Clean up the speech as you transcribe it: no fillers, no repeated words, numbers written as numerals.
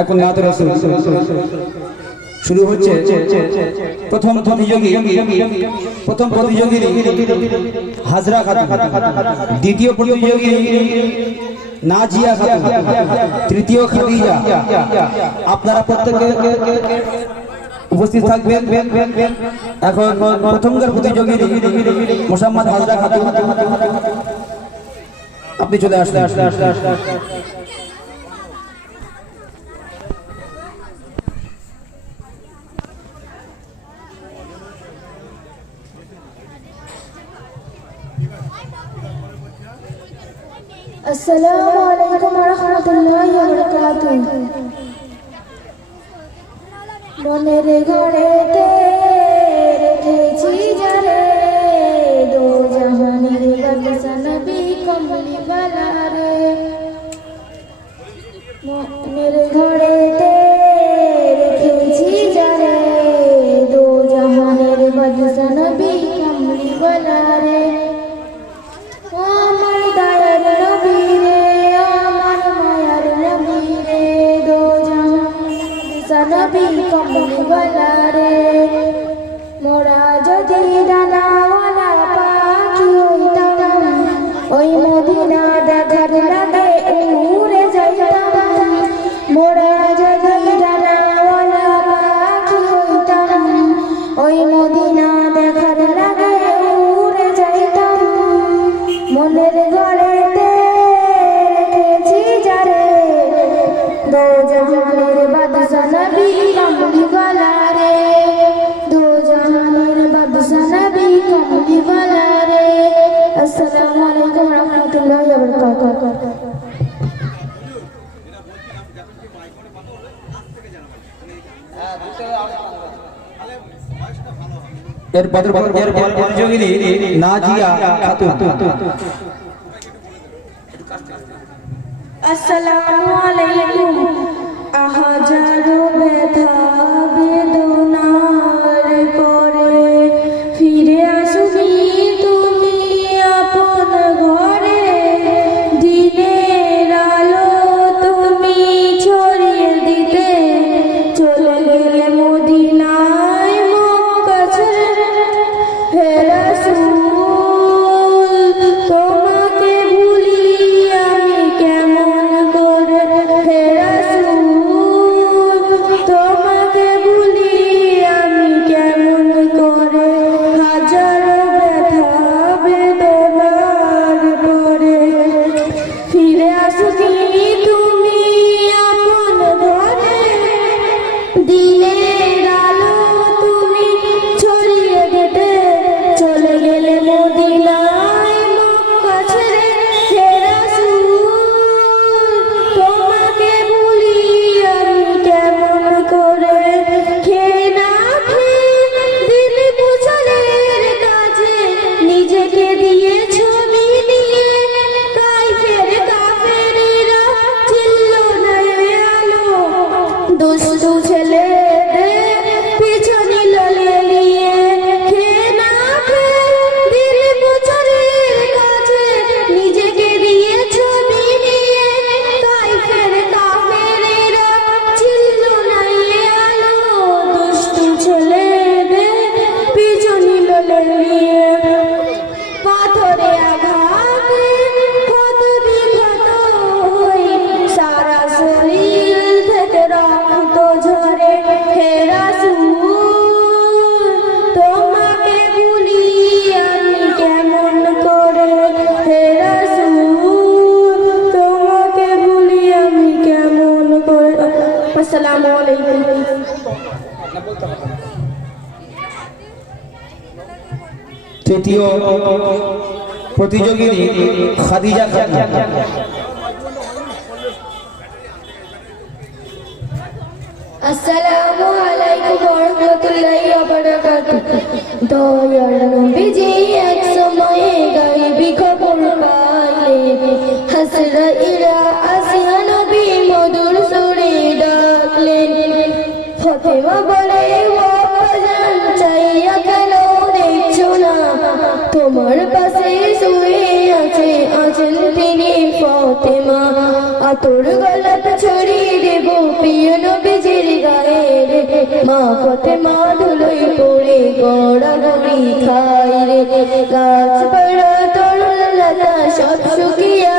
এখন নাতে রাসূল শুরু হচ্ছে। প্রথম প্রতিযোগী হাজরা খাতুন, দ্বিতীয় প্রতিযোগী নাজিয়া খাতুন, তৃতীয় খাদিজা। আপনারা প্রত্যেকে উপস্থিত থাকবেন। এখন প্রথমকার প্রতিযোগী মোসাম্মদ হাজরা খাতুন, আপনি চলে আসলে। अस्सलामु अलैकुम व रहमतुल्लाहि व बरकातुहू। মনের ঘরেতে রেখেছি যারে, দো জাহানের বাদশা নবী কমলি ওয়ালা রে। মনের ঘরেতে রেখেছি যারে, দো জাহানের বাদশা নবী কমলি ওয়ালা রে। আমার দয়ার নবী রে, আমার মায়ার নবী রে, দো জাহানের নবী কমলি ওয়ালা রে। মোরা যদি ডানাওয়ালা পাখি হইতাম, ওই মদিনা দেখার লাগে উড়ে যাইতাম। মোরা যদি ডানাওয়ালা পাখি হইতাম, ওই মদিনা দেখার লাগে উড়ে যাইতাম। মনের ঘরেতে রেখেছি যারে, দো জাহানের বাদশা নবী কমলি ওয়ালা রে, দো জাহানের বাদশা নবী কমলি ওয়ালা রে। আসসালামু আলাইকুম ওয়া রাহমাতুল্লাহি ওয়া বারাকাতুহু। এর প্রতিযোগী নাজিয়া খাতুন। আসসালামু আলাইকুম। হাজারো ব্যথা বেদনার পরে ফিরে আসুনি তুমি আপন ঘরে। দিনের আলো তুমি ছড়িয়ে দিতে চলে গেলে মদিনায় মক্কা ছেড়ে। হে রাসূল, তোমাকে ভুলি আমি কেমন করে। হে রাসূল, আসসালামু আলাইকুম। তৃতীয় প্রতিযোগী খাদিজা খাতুন। আসসালামু আলাইকুম ওয়া রাহমাতুল্লাহি ওয়া বারাকাতুহু। দয়ার নবীজি এক সময়ে গায়বী খবর পাইলেন, হাসরাইরা আসিয়া নবী মধুর সুরে ডাকলেন। ফাতেমা বলে, ও আব্বাজান চাইয়া কেন দেখছো না, তোমার পাশে শুয়ে আছেন তিনি ফাতেমা। আতর গলাতে ছড়িয়ে দেব প্রিয় নবীজির গায়ে রে, মা ফাতেমা ধুলোয় পড়ে গড়াগড়ি খায় রে। গাছপালা তরুণ লতা সব শুকিয়া